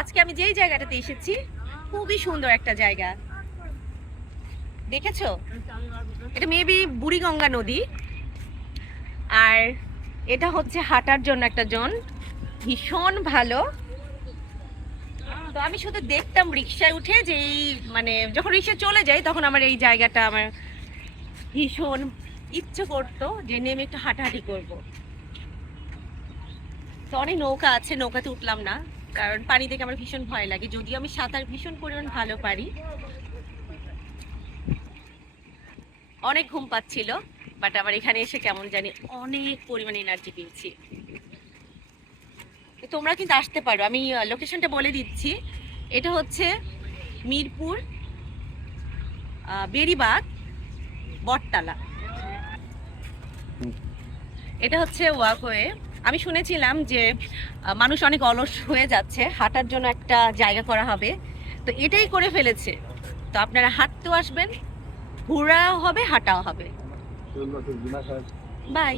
আজকে আমি যেই জায়গাটাতে এসেছি খুবই সুন্দর একটা জায়গা, দেখেছো? এটা মেবি বুড়িগঙ্গা নদী। আর এটা হচ্ছে হাঁটার জন্য একটা জোন, ভীষণ ভালো। তো আমি শুধু দেখতাম রিক্সায় উঠে যে মানে যখন রিক্সা চলে যায় তখন আমার এই জায়গাটা আমার ভীষণ ইচ্ছে করতো যে নেমে একটু হাঁটাহাঁটি করব। তো অনেক নৌকা আছে, নৌকাতে উঠলাম না, কারণ পানি দেখে আমার ভীষণ ভয় লাগে, যদিও আমি সাঁতার ভীষণ পরিমাণ ভালো পারি। অনেক ঘুম পাচ্ছিল, বাট আমার এখানে এসে কেমন জানি অনেক পরিমাণে এনার্জি পেয়েছি। তোমরা কিন্তু আসতে পারো, আমি লোকেশনটা বলে দিচ্ছি। এটা হচ্ছে মিরপুর বেড়িবাঁধ বটতলা। এটা হচ্ছে ওয়াকওয়ে। আমি শুনেছিলাম যে মানুষ অনেক অলস হয়ে যাচ্ছে, হাঁটার জন্য একটা জায়গা করা হবে, তো এটাই করে ফেলেছে। তো আপনারা হাঁটতেও আসবেন, ঘোরাও হবে, হাঁটাও হবে। বাই।